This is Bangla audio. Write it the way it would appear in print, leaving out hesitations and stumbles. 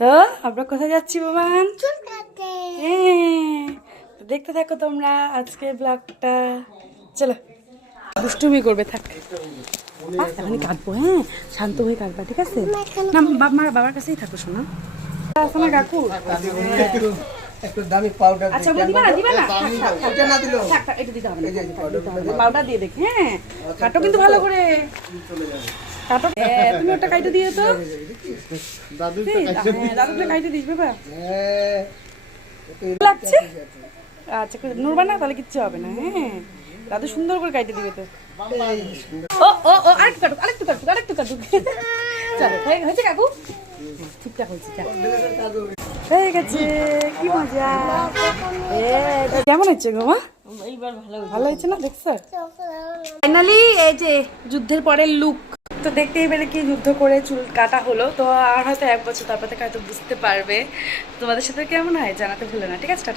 তো আমরা কোথায় যাচ্ছি বাবান? হ্যাঁ, তো দেখতে থাকো তোমরা আজকে ব্লগটা। চলো, দুষ্টুমি করবে থাক। এখনই কাটবো, হ্যাঁ শান্ত হয়ে কাটবা, ঠিক আছে? না বাবার কাছেই থাকো শোনা। আছে না কাকু? একটু দামি পাউডার আচ্ছা দিবা না, দিবা না, এটা না দিলো থাক থাক, এটা দিতে হবে না, পাউডার দিয়ে দেখি। হ্যাঁ কাটো কিন্তু ভালো করে কাটো। তুমি ওটা কাইটে দিও তো, দাদুটা কাইটে দিস বাবা। লাগছে? আচ্ছা নড়বা না তাহলে কিচ্ছু হবে না। হ্যাঁ দাদু সুন্দর করে কাইটে দিবে তো। ও ও ও আরেকটু কাটুক, আরেকটু কাটুক, আরেকটু কাটুক। চলো হয়েছে কাকু? ঠিকঠাক হয়েছে, হয়ে গেছে। কি মজা! কেমন হচ্ছে গো মা? ভালো হয়েছে না? দেখছো ফাইনালি এই যে যুদ্ধের পরের লুক। তো দেখতে এবারে কি যুদ্ধ করে চুল কাটা হলো, তো আর হয়তো 1 বছর তারপর থেকে হয়তো বুঝতে পারবে। তোমাদের সাথে কেমন হয় জানাতে ভুলো না, ঠিক আছে? টাটা।